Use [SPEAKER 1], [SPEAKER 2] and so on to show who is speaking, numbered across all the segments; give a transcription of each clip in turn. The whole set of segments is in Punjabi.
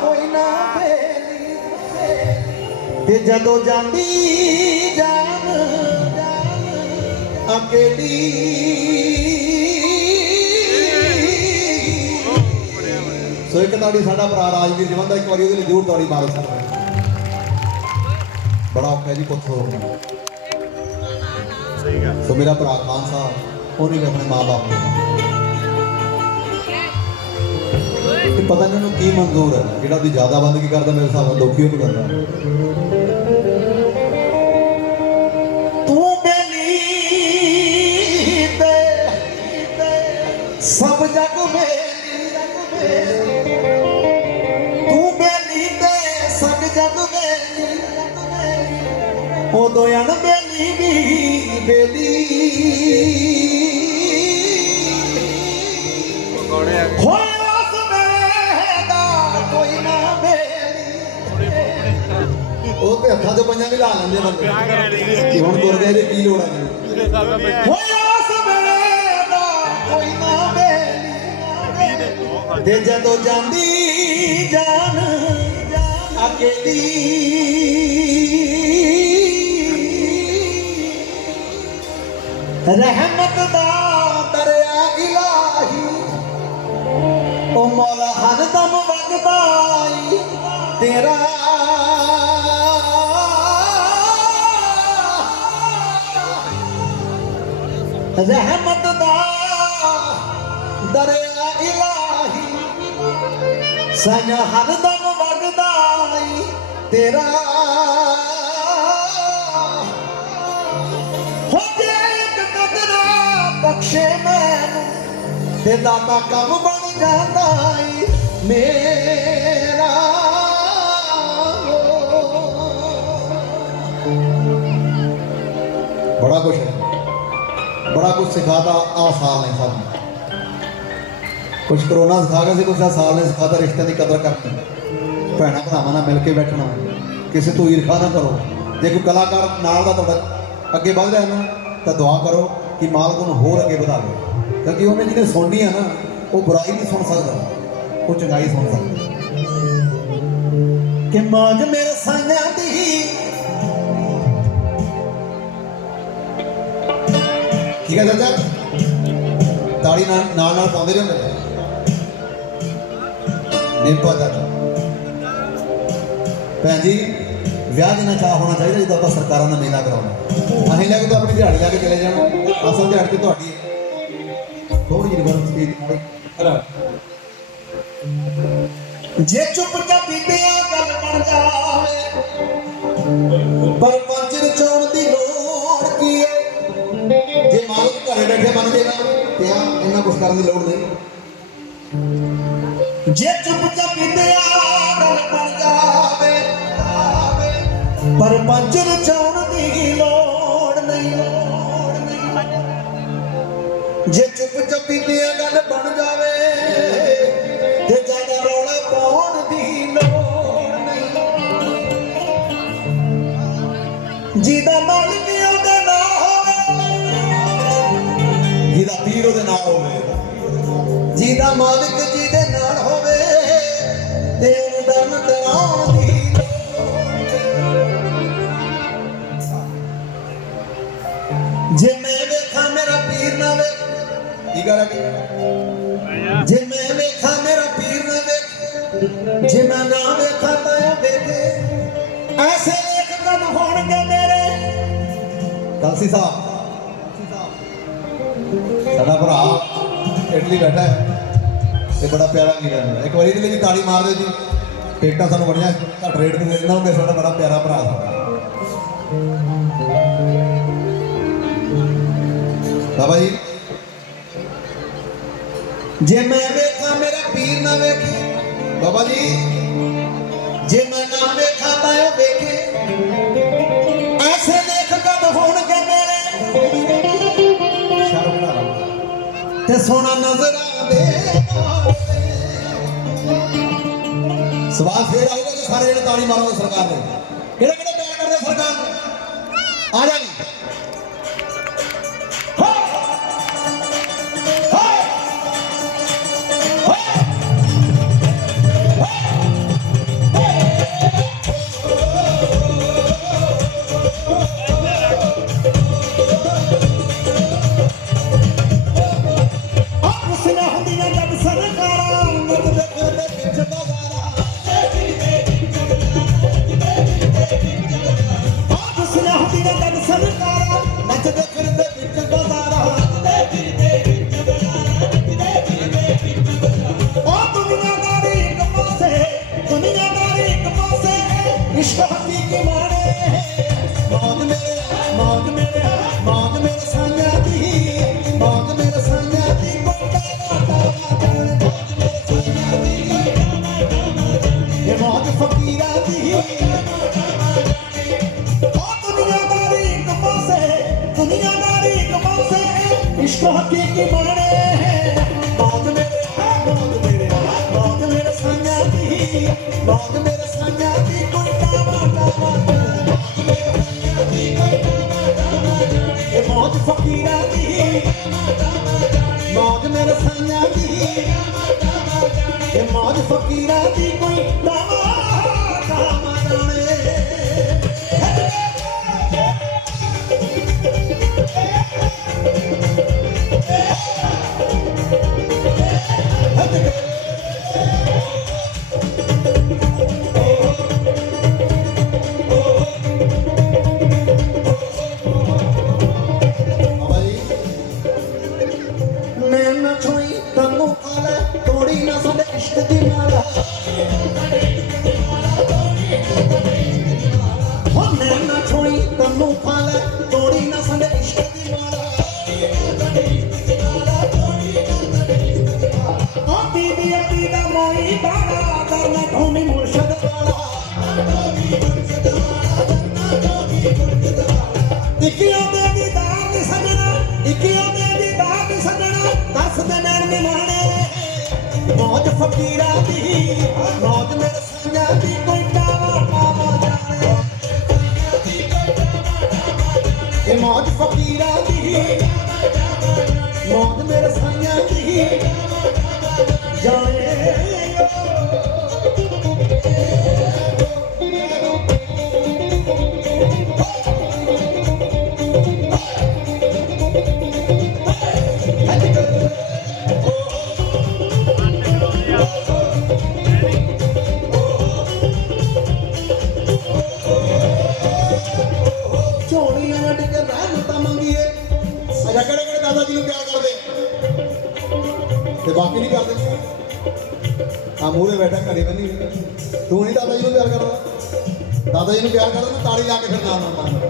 [SPEAKER 1] ਕੋਈ ਨਾ ਬੇਲੀ ਤੇ ਜਦੋਂ ਜਾਂਦੀ ਜਾਨ ਅਕੇਲੀ। ਸੋ ਇੱਕ ਤਾੜੀ ਸਾਡਾ ਭਰਾ ਰਾਜਵੀਰ ਜਵੰਦਾ ਇੱਕ ਵਾਰੀ ਉਹਦੇ ਲਈ ਜ਼ਰੂਰ ਤਾੜੀ ਮਾਰੋ ਸਰ ਬੜਾ ਔਖਾ ਜੀ ਪੁੱਤ ਹੋ।
[SPEAKER 2] ਸਹੀ ਗੱਲ।
[SPEAKER 1] ਸੋ ਮੇਰਾ ਭਰਾ ਖਾਨ ਸਾਹਿਬ ਉਹਨੇ ਵੀ ਆਪਣੇ ਮਾਪੇ ਨੂੰ ਤੇ ਪਤਾ ਨਹੀਂ ਉਹਨੂੰ ਕੀ ਮਨਜ਼ੂਰ ਹੈ। ਜਿਹੜਾ ਉਹਦੀ ਜ਼ਿਆਦਾ ਬੰਦਗੀ ਕਰਦਾ, ਮੇਰੇ ਹਿਸਾਬ ਨਾਲ ਦੁਖੀ ਹੋ ਕਰਦਾ। ਤੂੰ ਬੇਲੀ ਤੇ ਸਭ ਜਗ ਮੇਲੀ ਤੂੰ ਬੇਲੀ ਤੇ ਸਭ ਜਗ ਮੇਲੀ ਉਦੋਂ ਅਣ ਬੇਲੀ ਵੀ ਬੇਲੀ ਪੰਜਾਂ ਵੀ ਲਾ ਲੈਂਦੇ ਬੰਦੇ ਕਿ ਹੁਣ ਤੁਰ ਗਏ ਤੇ ਕੀ ਲੋੜ ਹੈ ਹੋਇਆ ਉਸ ਵੇਲੇ ਦਾ ਕੋਈ ਨਾ ਬੇਲੀ ਤੇ ਜਦੋਂ ਜਾਂਦੀ ਜਾਨ ਅਕੇਲੀ ਰਹਿਮਤ ਦਾ ਦਰਿਆ ਇਲਾਹੀ ਉਹ ਮੌਲਾ ਹਰ ਦਮ ਵਗਦਾ ਈ ਤੇਰਾ ਰਹਿਮਤ ਦਾ ਦਰਿਆ ਇਲਾਹੀ ਸਨ ਹਰ ਦਮ ਵਗਦਾ ਈ ਤੇਰਾ ਹੋ ਜੇ ਇੱਕ ਕਦਰਾ ਬਖਸ਼ੇ ਮੈਨੂੰ ਤੇ ਦਾਤਾ ਕੰਮ ਬਣ ਬੜਾ ਕੁਛ ਸਿਖਾਤਾ ਆ ਸਾਲ ਨੇ ਸਾਨੂੰ ਕੁਛ ਕਰੋਨਾ ਸਿਖਾ ਗਿਆ ਸੀ, ਕੁਛ ਆਹ ਸਾਲ ਨੇ ਸਿਖਾਤਾ, ਰਿਸ਼ਤਿਆਂ ਦੀ ਕਦਰ ਕਰਨੀ ਭੈਣਾ ਭਰਾਵਾਂ ਨਾਲ ਮਿਲ ਕੇ ਬੈਠਣਾ। ਕਿਸੇ ਤੋਂ ਈਰਖਾ ਨਾ ਕਰੋ। ਜੇ ਕੋਈ ਕਲਾਕਾਰ ਨਾਲ ਦਾ ਤੁਹਾਡਾ ਅੱਗੇ ਵਧ ਰਿਹਾ ਨਾ, ਤਾਂ ਦੁਆ ਕਰੋ ਕਿ ਮਾਲਕ ਉਹਨੂੰ ਹੋਰ ਅੱਗੇ ਵਧਾਵੇ ਕਿਉਂਕਿ ਉਹਨੇ ਜਿਹਨੇ ਸੁਣਨੀ ਆ ਨਾ, ਉਹ ਬੁਰਾਈ ਨਹੀਂ ਸੁਣ ਸਕਦਾ। ਉਹ ਚੰਗਾਈ ਸੁਣ ਸਕਦਾ। ਕਿ ਮੌਜ ਠੀਕ ਹੈ ਚਾਚਾ। ਤਾੜੀ ਨਾਲ ਨਾਲ ਨਾਲ ਪਾਉਂਦੇ ਰਹੋ ਨਿੰਪਾ ਚਾਚਾ। ਭੈਣ ਜੀ, ਵਿਆਹ ਜਿੰਨਾ ਚਾਹ ਹੋਣਾ ਚਾਹੀਦਾ ਜਦੋਂ ਆਪਾਂ ਸਰਕਾਰਾਂ ਦਾ ਮੇਲਾ ਕਰਾਉਣਾ ਅਸੀਂ ਲੈ ਤਾਂ ਆਪਣੀ ਦਿਹਾੜੀ ਲਾ ਕੇ ਚਲੇ ਜਾਣਾ ਅਸਲ ਦਿਹਾੜੀ ਤੇ ਤੁਹਾਡੀ ਹੈ। ਥੋੜੀ ਜਿਹੀ ਗਰਮ ਸਪੀਡ ਜੇ ਚੁੱਪ ਚਾਪੀ ਪਿਆ, ਗੱਲ ਬਣ ਜਾਵੇ। ਪਰ ਪੰਜ ਰਚਾਉਣ ਦੀ ਜੇ ਮਾਲਕ ਘਰੇ ਬੈਠੇ ਮੰਨ ਜੇ ਨਾ ਤੇ ਆ ਇੰਨਾ ਕੁਝ ਕਰਨ ਦੀ ਲੋੜ ਨਹੀਂ। ਜੇ ਚੁੱਪ ਚਾਪੀ ਪਿਆ ਗੱਲ ਬਣ ਜਾਵੇ ਪਰ ਪੰਜ ਰਚਾਉਣ ਦੀ ਲੋੜ ਨਹੀਂ ਜੇ ਚੁੱਪ ਚਾਪੀ ਪਿਆ ਗੱਲ ਬਣ ਜਾਵੇ, ਤੇ ਜ਼ਿਆਦਾ ਰੌਲਾ ਪਾਉਣ ਦੀ ਲੋੜ ਨਹੀਂ। ਜਿਹਦਾ ਪੀਰ ਉਹਦੇ ਨਾਲ ਹੋਵੇ। ਜਿਹਦਾ ਮਾਲਕ ਜਿਹਦੇ ਨਾਲ ਹੋਵੇ ਤੇ ਉਹਨੂੰ ਡਰਨ ਦੀ ਜੇ ਮੈਂ ਵੇਖਾਂ ਮੇਰਾ ਪੀਰ ਨਾ ਵੇ ਕੀ ਗੱਲ ਜੇ? ਮੈਂ ਵੇਖਾਂ ਮੇਰਾ ਪੀਰ ਨਾ ਵੇਖੇ, ਜੇ ਮੈਂ ਨਾ ਵੇਖਾਂ ਤਾਂ ਉਹ ਵੇਖੇ। ਐਸੇ ਲੇਖ ਕਦ ਹੋਣਗੇ ਮੇਰੇ? ਕਲਸੀ ਸਾਹਿਬ ਸਾਡਾ ਭਰਾ, ਇਟਲੀ ਬੈਠਾ ਹੈ। ਤੇ ਬੜਾ ਪਿਆਰਾ ਵੀਰ ਹੈ। ਇੱਕ ਵਾਰੀ ਇਹਦੇ ਲਈ ਵੀ ਤਾੜੀ ਮਾਰ ਦਿਓ ਜੀ। ਟਿਕਟਾਂ ਸਾਨੂੰ ਬੜੀਆਂ ਘੱਟ ਰੇਟ ਤੇ ਦੇ ਦੇਣਾ ਸਾਡਾ ਬੜਾ ਪਿਆਰਾ ਭਰਾ ਸਾਡਾ। ਬਾਬਾ ਜੀ ਜੇ ਮੈਂ ਵੇਖਾਂ, ਮੇਰਾ ਪੀਰ ਨਾ ਵੇਖੇ। ਬਾਬਾ ਜੀ, ਜੇ ਮੈਂ ਨਾ ਵੇਖਾਂ, ਤਾਂ ਉਹ ਵੇਖੇ। ਤੇ ਸੋਨਾ ਨਜ਼ਰ ਆਵੇ। ਸਵਾਲ ਫੇਰ ਆਊਗਾ ਕਿ ਸਾਰੇ ਜਿਹੜੇ ਤਾਲੀ ਮਾਰੋਗੇ ਸਰਕਾਰ ਦੇ। ਇਸ਼ਕ ਹਕੀਕੀ ਮਾਣੇ ਮੌਜ ਮੇਰੇ ਮੌਜ ਮੇਰੇ ਮੌਜ ਮੇਰੇ ਸਾਂਝਾ ਦੀ ਮੌਜ ਮੇਰੇ ਸਾਂਝਾ ਦੀ ਕੋਈ ਕਾਟਾ ਜਾਣੇ ਮੌਜ ਮੇਰੇ ਸਾਂਝਾ ਦੀ ਇਹ ਮੌਜ ਫਕੀਰਾਂ ਦੀ ਉਹ ਦੁਨੀਆਦਾਰੀ ਇੱਕ ਦੁਨੀਆਦਾਰੀ ਇੱਕ ਇਸ਼ਕ ਹਕੀਕੀ ਮਾਣੇ ਮੌਜ ਮੇਰੇ ਮੌਜ ਮੇਰੇ ਮੌਜ ਮੇਰੇ ਸਾਂਝਾ ਦੀ ਮੌਜ ਮੇਰੇ ਸਾਂਝਾ ਫਕੀਰਾਂ ਦੀ ਮੌਜ ਮੇਰੇ ਸਾਂਝਾ ਦੀ। ਮੌਜ ਫਕੀਰਾਂ ਦੀ ਕੋਈ ਇਹ ਮੌਜ ਫਕੀਰਾਂ ਦੀ। ਮੌਜ ਮੇਰੇ ਸੰਗਾਂ ਦੀ। ਜਾਣੇ
[SPEAKER 3] ਅੱਛਾ ਕਿਹੜੇ ਦਾਦਾ ਜੀ ਨੂੰ ਪਿਆਰ ਕਰਦੇ ਤੇ ਬਾਕੀ ਨਹੀਂ ਕਰਦੇ। ਆ ਮੂਹਰੇ ਬੈਠਾ, ਘਰੇ ਬੰਨੀ ਤੂੰ ਨਹੀਂ ਦਾਦਾ ਜੀ ਨੂੰ ਪਿਆਰ ਕਰਦਾ। ਦਾਦਾ ਜੀ ਨੂੰ ਪਿਆਰ ਕਰਦਾ ਨਾ ਤਾੜੀ ਲਾ ਕੇ ਫਿਰ ਨਾਲ ਨਾਲ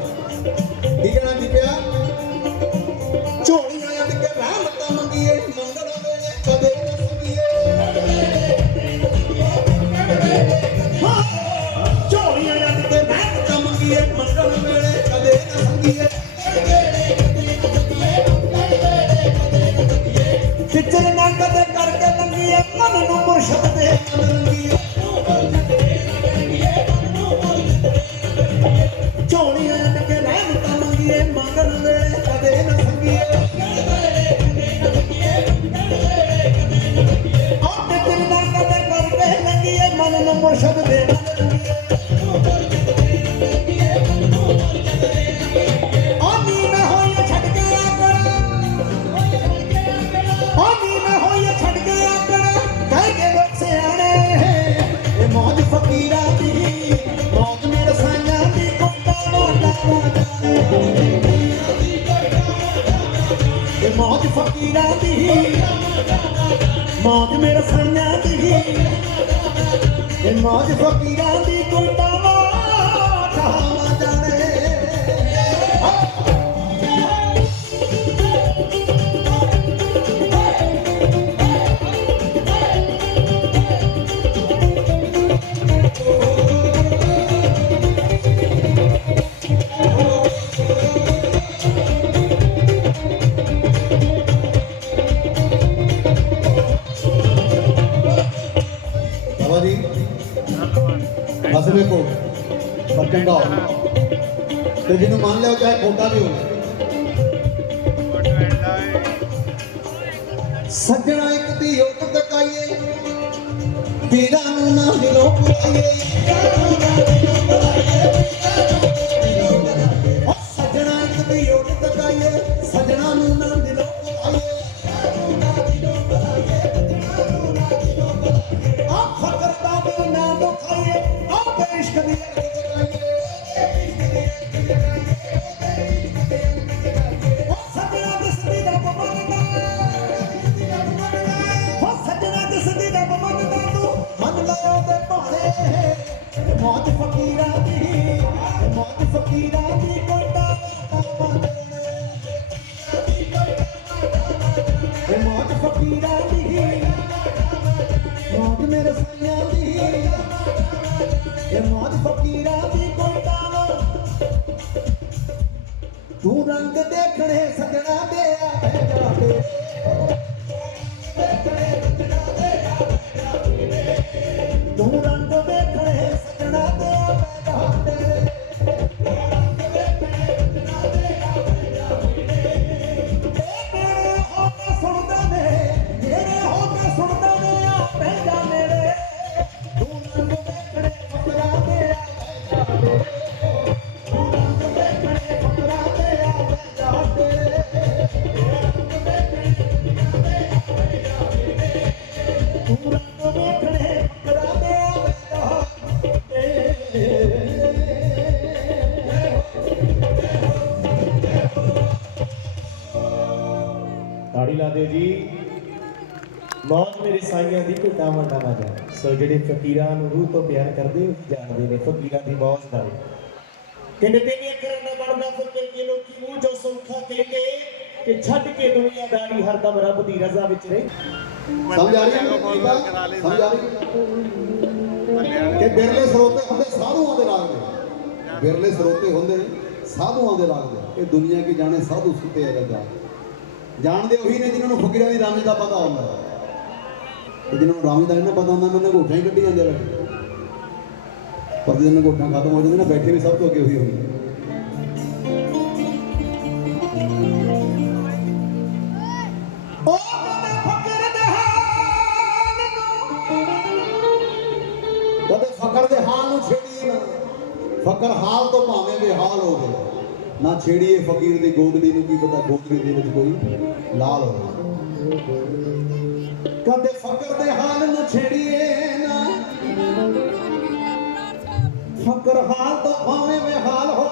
[SPEAKER 1] ਮੌਜ ਮੇਰੇ ਸਾਈਆਂ ਦੀ ਇਹ ਫਕੀਰਾਂ ਦੀ ਕੋਟਾ
[SPEAKER 3] ਪਰ ਚੰਗਾ ਤੇ ਜਿਹਨੂੰ ਮੰਨ ਲਿਓ ਚਾਹੇ ਖੋਟਾ ਵੀ ਹੋਵੇ।
[SPEAKER 1] ਸੱਜਣਾ ਇੱਕ ਦੀ ਉੱਤ ਤਕਾਈਏ। ਪੀਰਾਂ ਨੂੰ ਨਾ ਦਿਲੋਂ ਪੁਰਾਈਏ ਸੱਜਣਾ ਇੱਕ ਦੀ ਉੱਤ ਤਕਾਈਏ। ਸੱਜਣਾ ਨੂੰ ਨਾ ਦਿਲੋਂ ਪੁਰਾਈਏ
[SPEAKER 4] ਦਿਓ ਜੀ। ਮੌਤ ਮੇਰੇ ਸਾਈਆਂ ਦੀ ਘੁੱਟਾ ਮੰਡਾ ਨਾ ਜਾ ਸੋ ਜਿਹੜੇ ਫਕੀਰਾਂ ਨੂੰ ਰੂਹ ਤੋਂ ਪਿਆਰ ਕਰਦੇ ਉਹ ਜਾਣਦੇ ਨੇ ਫਕੀਰਾਂ ਦੀ ਮੌਤ ਦਾ ਕਹਿੰਦੇ ਤੇਰੀਆਂ ਕਰਨ ਦਾ ਬਣਦਾ ਫਕੀਰ ਕੇ ਲੋਕੀ ਮੂੰਹ ਚੋਂ ਸੌਖਾ ਕਹਿੰਦੇ ਕਿ ਛੱਡ ਕੇ ਦੁਨੀਆਦਾਰੀ ਹਰਦਮ ਰੱਬ ਦੀ ਰਜ਼ਾ ਵਿੱਚ ਰਹੇ।
[SPEAKER 1] ਸਮਝ ਆ ਰਹੀ ਹੈ? ਸਮਝ ਆ ਰਹੀ ਹੈ? ਕਿ ਬਿਰਲੇ ਸਰੋਤੇ ਹੁੰਦੇ ਸਾਧੂਆਂ ਦੇ ਰਾਗ ਦੇ। ਬਿਰਲੇ ਸਰੋਤੇ ਹੁੰਦੇ ਸਾਧੂਆਂ ਦੇ ਰਾਗ ਦੇ। ਇਹ ਦੁਨੀਆ ਕੀ ਜਾਣੇ ਸਾਧੂ ਸੁੱਤੇ ਆ ਰਜਾ ਜਾਣਦੇ ਉਹੀ ਨੇ ਜਿਨ੍ਹਾਂ ਨੂੰ ਫਕੀਰਾਂ ਦੀ ਰਾਮੀ ਦਾ ਪਤਾ ਹੁੰਦਾ ਹੈ। ਤੇ ਜਿਨ੍ਹਾਂ ਨੂੰ ਰਾਮੀ ਦਾ ਨਹੀਂ ਪਤਾ ਹੁੰਦਾ ਮੈਨੂੰ ਗੋਠਾਂ ਹੀ ਕੱਢੀ ਜਾਂਦੇ ਬੈਠੇ ਪਰ ਜਦੋਂ ਗੋਠਾਂ ਖਤਮ ਹੋ ਜਾਂਦੇ ਨਾ, ਬੈਠੇ ਵੀ ਸਭ ਤੋਂ ਅੱਗੇ ਹੋਈ ਹੋਈ
[SPEAKER 2] ਨਾ
[SPEAKER 1] ਛੇੜੀਏ ਫਕੀਰ ਦੀ ਗੋਦੜੀ ਨੂੰ, ਕੀ ਪਤਾ ਗੋਦੜੀ ਦੇ ਵਿੱਚ ਕੋਈ ਲਾਲ ਹੋਵੇ। ਕਦੇ ਫਕਰ ਦੇ ਹਾਲ ਨੂੰ ਛੇੜੀਏ ਨਾ। ਫਕਰ ਹਾਲ ਤਾਂ ਭਾਵੇਂ ਬੇਹਾਲ ਹੋਵੇ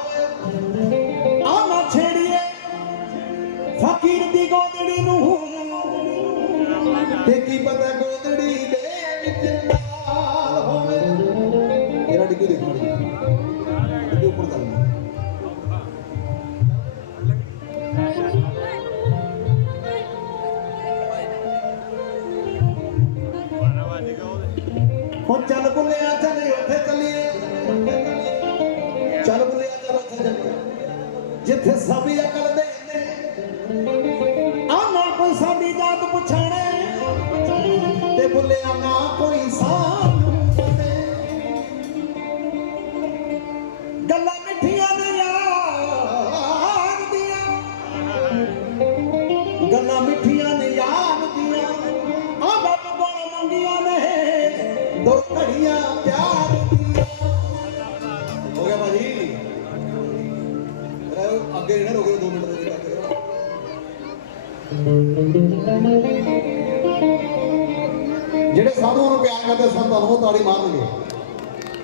[SPEAKER 1] ਸਾਧੂਆਂ ਨੂੰ ਤੁਹਾਨੂੰ ਉਹ ਤਾੜੀ ਮਾਰਨਗੇ।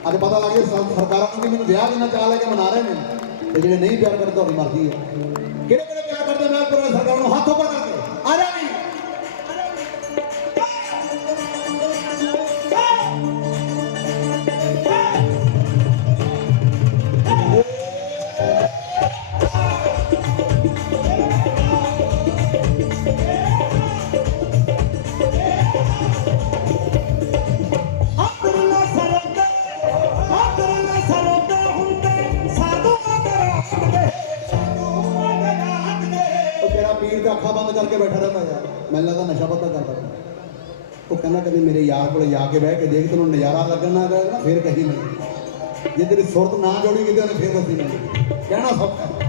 [SPEAKER 1] ਅੱਜ ਪਤਾ ਲੱਗ ਗਿਆ ਸਰਕਾਰਾਂ ਨੂੰ ਵੀ ਮੈਨੂੰ ਵਿਆਹ ਦੇਣਾ ਚਾਹ ਲੈ ਕੇ ਮਨਾ ਰਹੇ ਨੇ। ਤੇ ਜਿਹੜੇ ਨਹੀਂ ਪਿਆਰ ਕਰਦੇ, ਤੁਹਾਡੀ ਮਰਜ਼ੀ ਹੈ। ਉਹ ਕਹਿੰਦਾ ਕਦੇ ਮੇਰੇ ਯਾਰ ਕੋਲ ਜਾ ਕੇ ਬਹਿ ਕੇ ਦੇਖ, ਤੈਨੂੰ ਨਜ਼ਾਰਾ ਲੱਗਣਾ ਨਾ, ਫਿਰ ਕਹੀ ਨਹੀਂ। ਜੇ ਤੇਰੀ ਸੁਰਤ ਨਾ ਜੋੜੀ ਕਿਤੇ, ਉਹਨੇ ਫਿਰ ਦੱਸੀ ਨਹੀਂ। ਕਹਿਣਾ ਸੌਖਾ।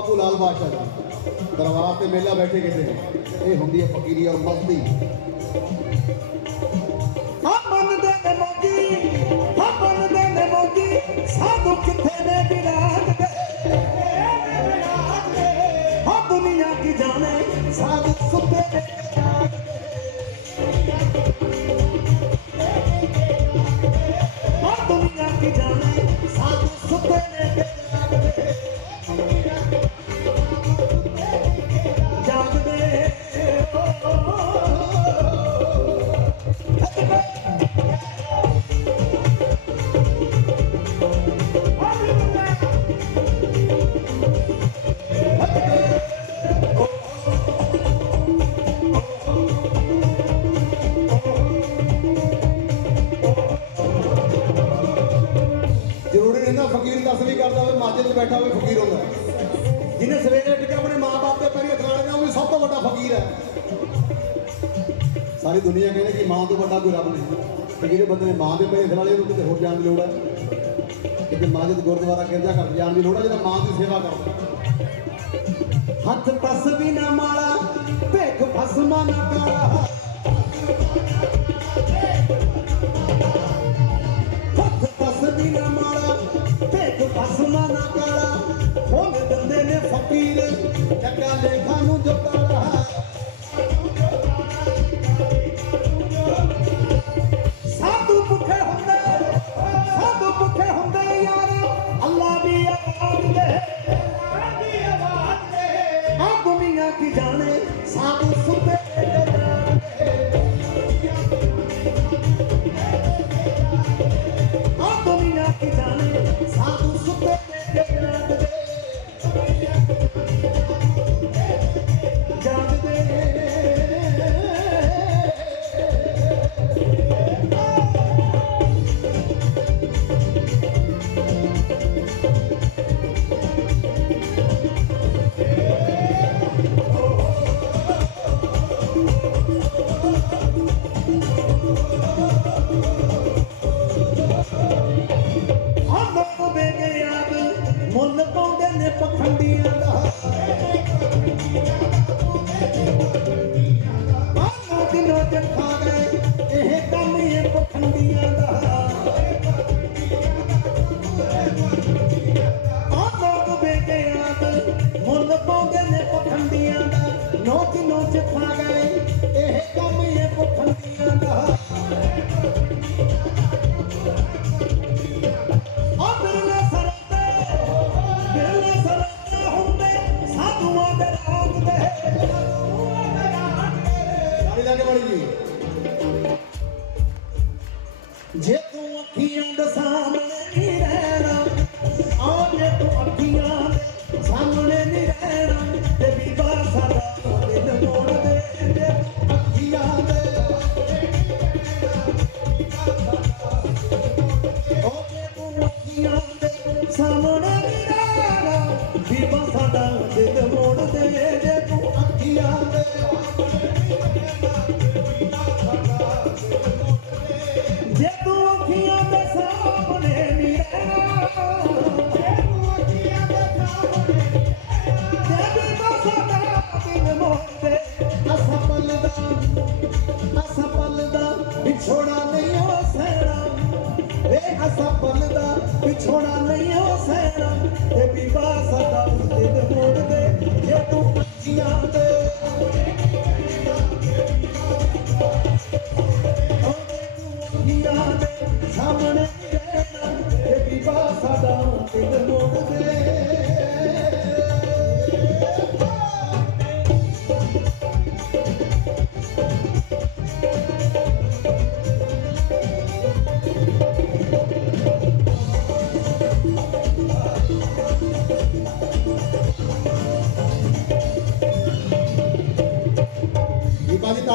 [SPEAKER 1] ਬਾਪੂ ਲਾਲ ਬਾਦਸ਼ਾਹ ਜੀ। ਦਰਬਾਰ ਤੇ ਮੇਲਾ ਬੈਠੇ ਕਿਤੇ। ਇਹ ਹੁੰਦੀ ਹੈ ਫਕੀਰੀ ਔਰ ਮਸਤੀ 'ਚ ਬੈਠਾ ਉਹ ਫਕੀਰ ਹੁੰਦਾ ਜਿਹਨੇ ਸਵੇਰੇ ਉੱਠ ਕੇ ਆਪਣੇ ਮਾਪੇ ਦੇ ਪੈਰੀ ਅਖਾੜਨਾ ਉਹ ਵੀ ਸਭ ਤੋਂ ਵੱਡਾ ਫਕੀਰ ਹੈ। ਸਾਰੀ ਦੁਨੀਆ ਕਹਿੰਦੇ ਕਿ ਮਾਂ ਤੋਂ ਵੱਡਾ ਕੋਈ ਰੱਬ ਨਹੀਂ। ਤੇ ਜਿਹੜੇ ਬੰਦੇ ਮਾਂ ਦੇ ਪੈਰੀ ਅਖਾੜੇ ਉਹਨੂੰ ਕਿਤੇ ਹੋਰ ਜਾਣ ਦੀ ਲੋੜ ਹੈ? ਕਿਤੇ ਮਾਜਦ ਗੁਰਦੁਆਰਾ ਕਿਰਜਾ ਕਰ ਜਾਣ ਦੀ ਲੋੜ ਹੈ, ਜਿਹੜਾ ਮਾਂ ਦੀ ਸੇਵਾ ਕਰਦਾ?
[SPEAKER 2] ਹੱਥ ਤਸਬੀਹ ਨਾ ਮਾਲਾ ਭੇਖ ਭਸਮਾ ਨਾ ਕਾਲਾ।
[SPEAKER 1] রাখি জান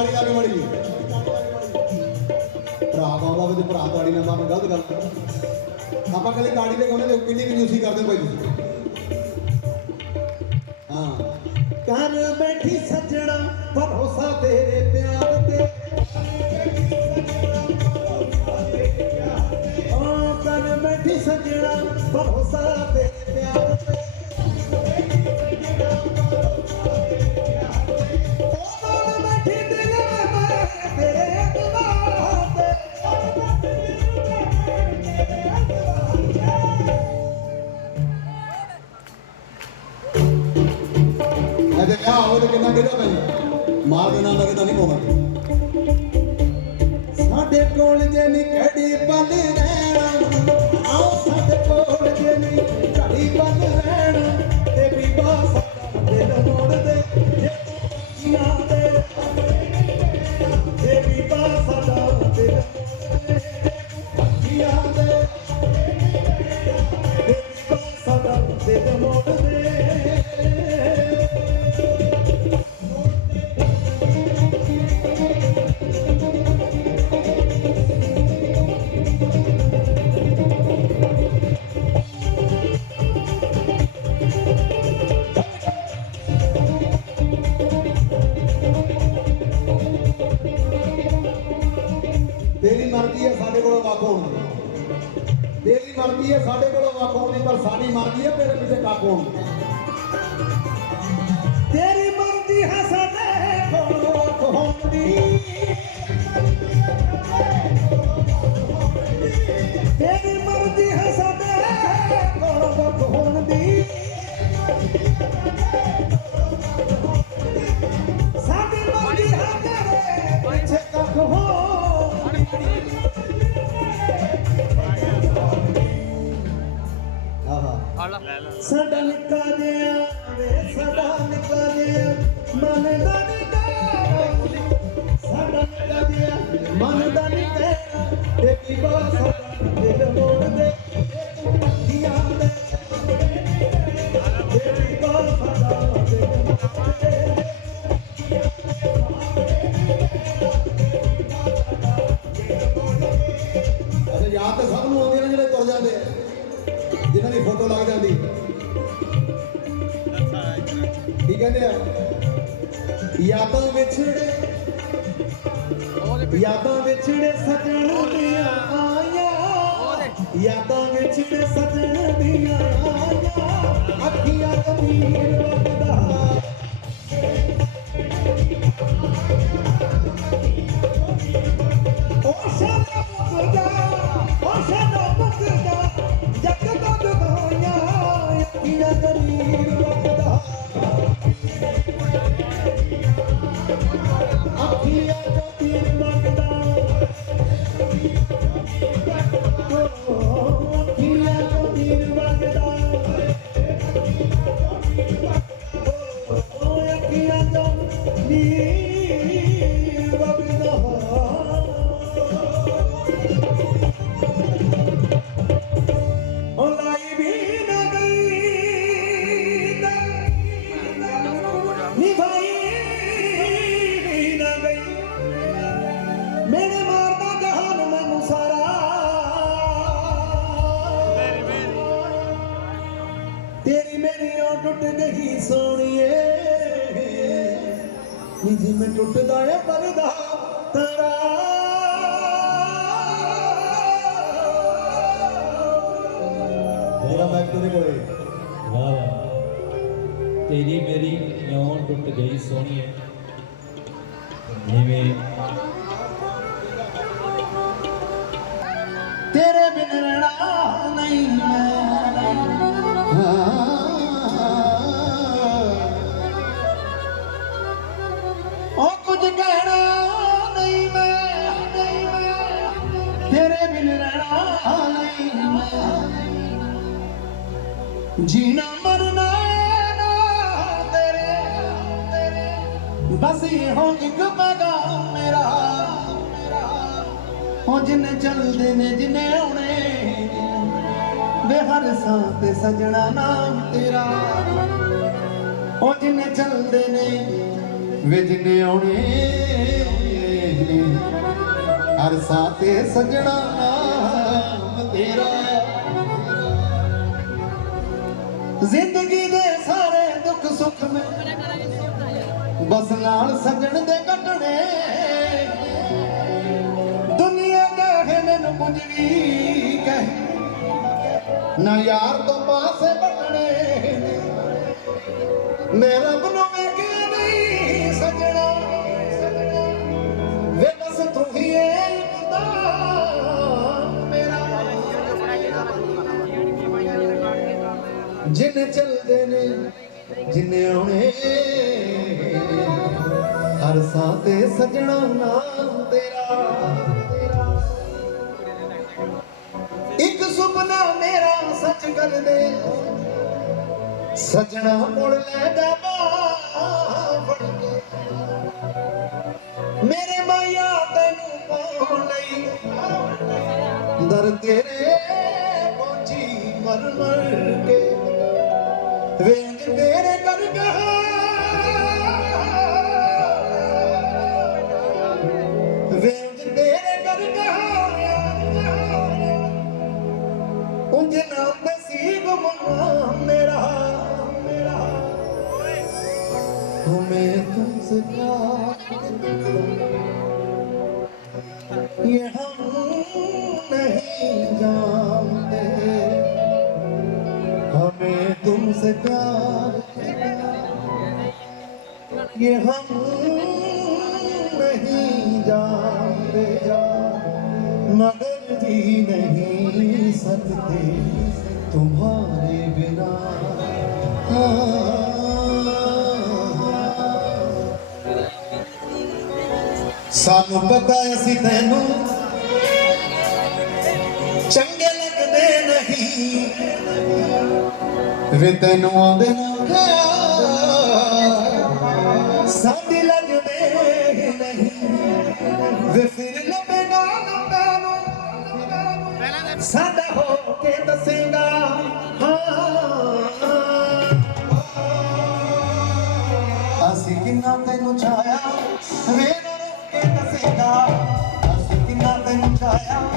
[SPEAKER 1] ਤਾੜੀ ਲਾ ਕੇ ਮੜੀ
[SPEAKER 2] ਭਰਾ ਬਾਬਾ ਵੀ ਤੇ ਭਰਾ ਤਾੜੀ ਨਾਲ ਮਾਰਨ ਗਲਤ ਗੱਲ ਆਪਾਂ ਕੱਲੇ ਤਾੜੀ ਦੇ ਕਹਿੰਦੇ ਕਿੰਨੀ ਕੰਜੂਸੀ ਕਰਦੇ ਭਾਈ ਤੁਸੀਂ? ਹਾਂ।
[SPEAKER 1] ਘਰ ਬੈਠੀ ਸੱਜਣਾ ਭਰੋਸਾ ਤੇਰੇ ਪਿਆਰ ਤੇ। ਘਰ ਬੈਠੀ ਸੱਜਣਾ ਭਰੋਸਾ ਤੇਰੇ ਕੀ
[SPEAKER 2] ਕਹਿੰਦੇ ਆ?
[SPEAKER 1] ਯਾਦਾਂ ਵਿਛੜੇ ਯਾਦਾਂ ਵਿਛੜੇ ਸਜਣ ਦੀਆਂ ਆਇਆ ਯਾਦਾਂ ਵਿਛੜੇ ਸਜਣ ਦੀਆਂ ਆਇਆ ਅੱਖੀਆਂ ਕਬੀਰ ਵਗਦਾ ਉਹ ਸ਼ਾਨਾ ਮੁਕਦਾ ਉਹ ਸ਼ਾਨਾ ਮੁਕਦਾ। ਜੱਗ ਤੋਂ ਦਵਾਈਆਂ ਅੱਖੀਆਂ ਕਬੀਰ ਤੇਰੇ ਬਿਨ ਰਹਿਣਾ ਨਹੀਂ ਜੀਣਾ ਮਰਨਾ ਨਾ ਤੇਰੇ। ਬਸ ਇਹੋ ਇੱਕ ਪਗਾ ਮੇਰਾ। ਹੋ ਜਿੰਨੇ ਚੱਲਦੇ ਨੇ, ਜਿੰਨੇ ਆਉਣੇ ਵੇ ਹਰ ਸਾਹ ਤੇ ਸਜਣਾ ਨਾਮ ਤੇਰਾ। ਉਹ ਜਿੰਨੇ ਚੱਲਦੇ ਨੇ, ਵੇ ਜਿੰਨੇ ਆਉਣੇ ਹਰ ਸਾਤੇ ਸਜਣਾ ਨਾਮ ਤੇਰਾ। ਜ਼ਿੰਦਗੀ ਦੇ ਸਾਰੇ ਦੁੱਖ ਸੁੱਖ ਮੈਂ ਬਸ ਨਾਲ ਸਜਣ ਦੇ ਕੱਟਣੇ। ਦੁਨੀਆ ਕਹੇ ਮੈਨੂੰ ਕੁਝ ਕਹੇ। ਨਾ ਯਾਰ ਤੋਂ ਪਾਸੇ ਬਟਣੇ ਮੇਰਾ ਜਿੰਨੇ ਆਉਣੇ, ਹਰ ਸਾਹ ਤੇ ਸਜਣਾ ਨਾਮ ਤੇਰਾ। ਇੱਕ ਸੁਪਨਾ ਮੇਰਾ ਸੱਚ ਕਰ ਦੇ। ਸਜਣਾ ਮੁੜ ਲੈ ਜਾ ਕੇ। ਮੇਰੇ ਮਾਇਆ ਤੈਨੂੰ ਪਾਉਣ ਲਈ ਦਰ ਤੇਰੇ ਪਹੁੰਚੀ ਮਰ ਮਰ ਕੇ। ਉਂਝ ਨਾਮ ਨਸੀਬ ਮਨਾ ਮੇਰਾ ਮੇਰਾ मैं तुमसे प्यार ये हम नहीं जानते हमें तुमसे प्यार ये हम नहीं जानते मगर जी नहीं सकते तुम्हारे बिना ਸਾਨੂੰ ਪਤਾ ਅਸੀਂ ਤੈਨੂੰ ਚੰਗੇ ਲੱਗਦੇ ਨਹੀਂ ਵੇ ਤੈਨੂੰ ਆਉਂਦੇ ਨਾ ਸਾਡੀ ਲੱਗਦੇ ਨਹੀਂ ਵੇ ਫਿਰ ਸਾਡਾ ਹੋ ਕੇ ਦੱਸੇਗਾ। ਹਾਂ। ਅਸੀਂ ਕਿੰਨਾ ਤੈਨੂੰ ਚਾਹਿਆ ਵੇ ਰੋ ਕੇ ਦੱਸੇਗਾ। ਅਸੀਂ ਕਿੰਨਾ ਤੈਨੂੰ ਚਾਹਿਆ।